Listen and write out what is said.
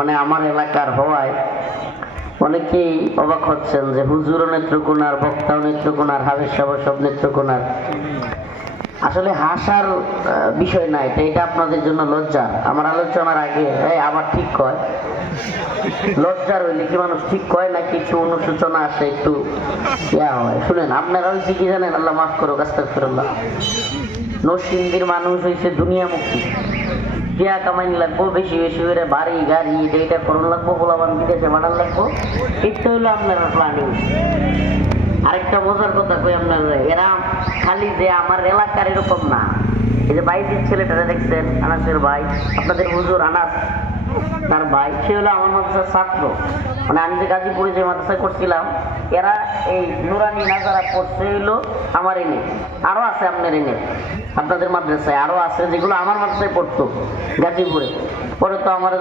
মানে আমার এলাকার হওয়ায় অনেকেই অবাক হচ্ছেন যে হুজুরও নেত্রকোনার, বক্তাও নেত্রকোনার, হাফেজ সাহেব সব নেত্রকোনার। আসলে হাসার বিষয় না, এটা আপনাদের জন্য লজ্জা। আমার আলোচনার আগে আবার ঠিক কয় লজ্জার হইলে কি মানুষ ঠিক কয় নাকি একটু অনুশোচনা আসে, একটু ইয়া হয়। শুনেন, আপনারা হয়েছে কি জানেন, আল্লাহ মাফ করুক, আস্তাগফিরুল্লাহ, নরসিংদীর মানুষ হয়েছে দুনিয়া মুক্তি। টিয়া কামাইন লাগবো, বেশি বেশি করে বাড়ি গাড়ি এইটা করুন লাগবো, পোলাবান বিদেশে বানান লাগবো। এটা হইলো আপনার প্ল্যানিং। আরেকটা মজার কথা কই আপনার, এরা খালি যে আমার এলাকার এরকম না। এই যে বাইরের ছেলেটা দেখছেন, আনাসের ভাই, আপনাদের হুজুর আনাস তার ভাই, সে হলো আমার মাদ্রাসার ছাত্র। মানে আমি যে গাজীপুরে যে মাদ্রাসা করছিলাম, এরা এই নুরানি নাজারা পড়ছে হইলো আমার এনে। আরো আছে আপনার এনে, আপনাদের মাদ্রাসায় আরো আছে যেগুলো আমার মাদ্রাসায় পড়তো গাজীপুরে। পরে তো আমার